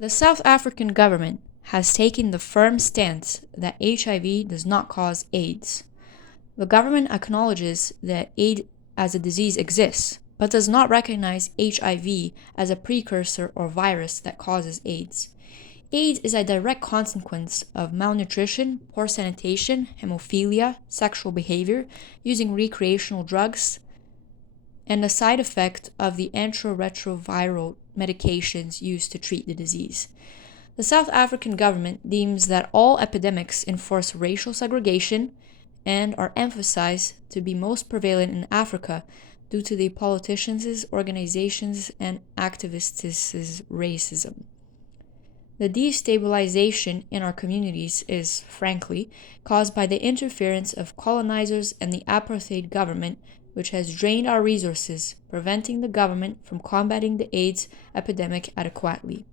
The South African government has taken the firm stance that HIV does not cause AIDS. The government acknowledges that AIDS as a disease exists, but does not recognize HIV as a precursor or virus that causes AIDS. AIDS is a direct consequence of malnutrition, poor sanitation, hemophilia, sexual behavior, using recreational drugs, and a side effect of the antiretroviral medications used to treat the disease. The South African government deems that all epidemics enforce racial segregation and are emphasized to be most prevalent in Africa due to the politicians', organizations, and activists' racism. The destabilization in our communities is, frankly, caused by the interference of colonizers and the apartheid government, which has drained our resources, preventing the government from combating the AIDS epidemic adequately.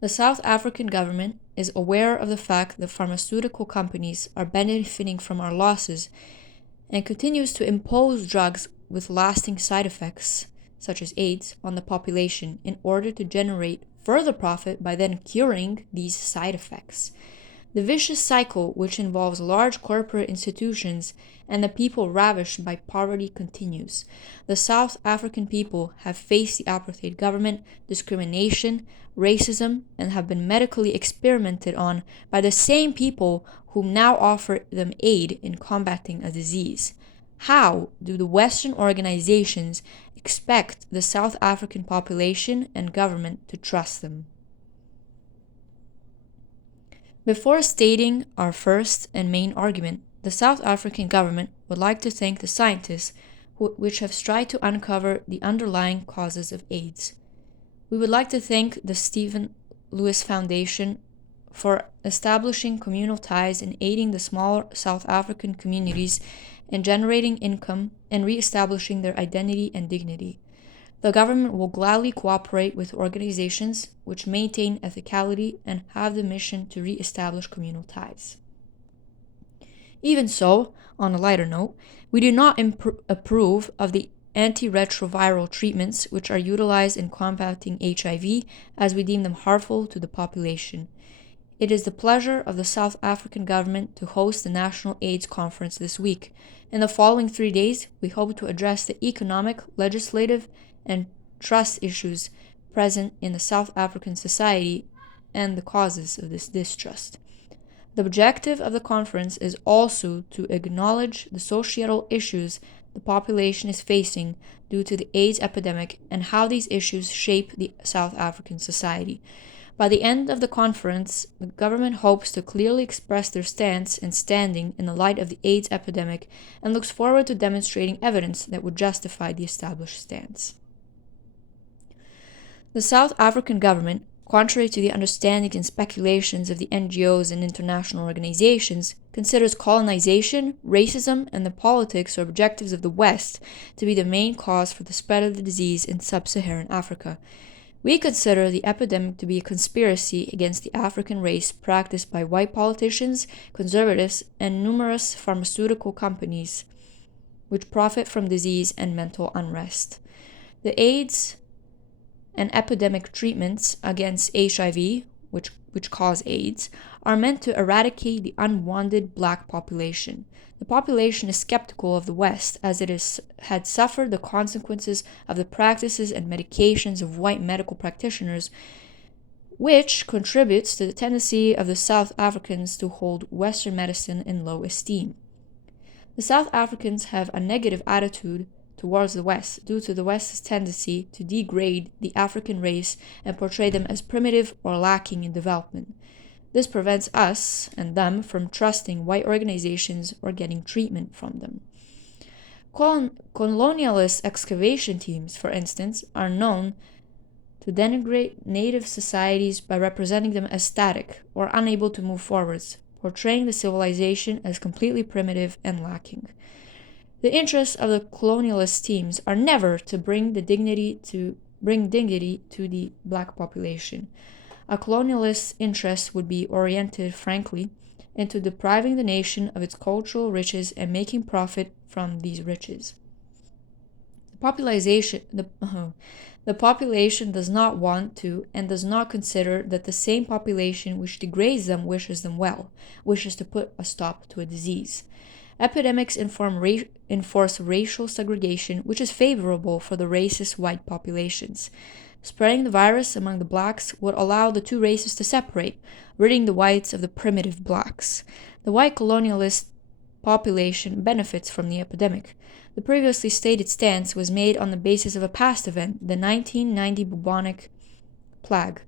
The South African government is aware of the fact that pharmaceutical companies are benefiting from our losses and continues to impose drugs with lasting side effects, such as AIDS, on the population in order to generate further profit by then curing these side effects. The vicious cycle, which involves large corporate institutions and the people ravished by poverty, continues. The South African people have faced the apartheid government, discrimination, racism, and have been medically experimented on by the same people who now offer them aid in combating a disease. How do the Western organizations expect the South African population and government to trust them? Before stating our first and main argument, the South African government would like to thank the scientists which have tried to uncover the underlying causes of AIDS. We would like to thank the Stephen Lewis Foundation for establishing communal ties and aiding the smaller South African communities in generating income and re-establishing their identity and dignity. The government will gladly cooperate with organizations which maintain ethicality and have the mission to re-establish communal ties. Even so, on a lighter note, we do not approve of the antiretroviral treatments which are utilized in combating HIV, as we deem them harmful to the population. It is the pleasure of the South African government to host the National AIDS Conference this week. In the following 3 days, we hope to address the economic, legislative, and trust issues present in the South African society and the causes of this distrust. The objective of the conference is also to acknowledge the societal issues the population is facing due to the AIDS epidemic and how these issues shape the South African society. By the end of the conference, the government hopes to clearly express their stance and standing in the light of the AIDS epidemic and looks forward to demonstrating evidence that would justify the established stance. The South African government, contrary to the understandings and speculations of the NGOs and international organizations, considers colonization, racism, and the politics or objectives of the West to be the main cause for the spread of the disease in sub-Saharan Africa. We consider the epidemic to be a conspiracy against the African race practiced by white politicians, conservatives, and numerous pharmaceutical companies which profit from disease and mental unrest. The AIDS and epidemic treatments against HIV, which cause AIDS, are meant to eradicate the unwanted black population. The population is skeptical of the West as it had suffered the consequences of the practices and medications of white medical practitioners, which contributes to the tendency of the South Africans to hold Western medicine in low esteem. The South Africans have a negative attitude towards the West due to the West's tendency to degrade the African race and portray them as primitive or lacking in development. This prevents us and them from trusting white organizations or getting treatment from them. Colonialist excavation teams, for instance, are known to denigrate native societies by representing them as static or unable to move forwards, portraying the civilization as completely primitive and lacking. The interests of the colonialist teams are never to bring dignity to the black population. A colonialist interest would be oriented, frankly, into depriving the nation of its cultural riches and making profit from these riches. The population the population does not want to and does not consider that the same population which degrades them wishes them well, wishes to put a stop to a disease. Epidemics enforce racial segregation, which is favorable for the racist white populations. Spreading the virus among the blacks would allow the two races to separate, ridding the whites of the primitive blacks. The white colonialist population benefits from the epidemic. The previously stated stance was made on the basis of a past event, the 1990 bubonic plague.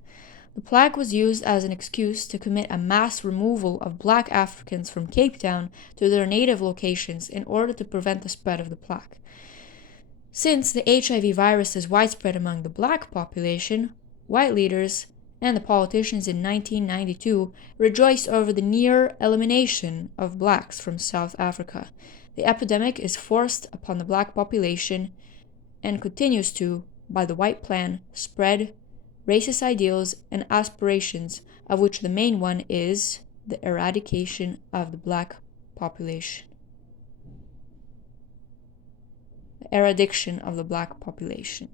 The plague was used as an excuse to commit a mass removal of black Africans from Cape Town to their native locations in order to prevent the spread of the plague. Since the HIV virus is widespread among the black population, white leaders and the politicians in 1992 rejoiced over the near elimination of blacks from South Africa. The epidemic is forced upon the black population and continues to, by the white plan, spread racist ideals and aspirations, of which the main one is the eradication of the black population. The eradication of the black population.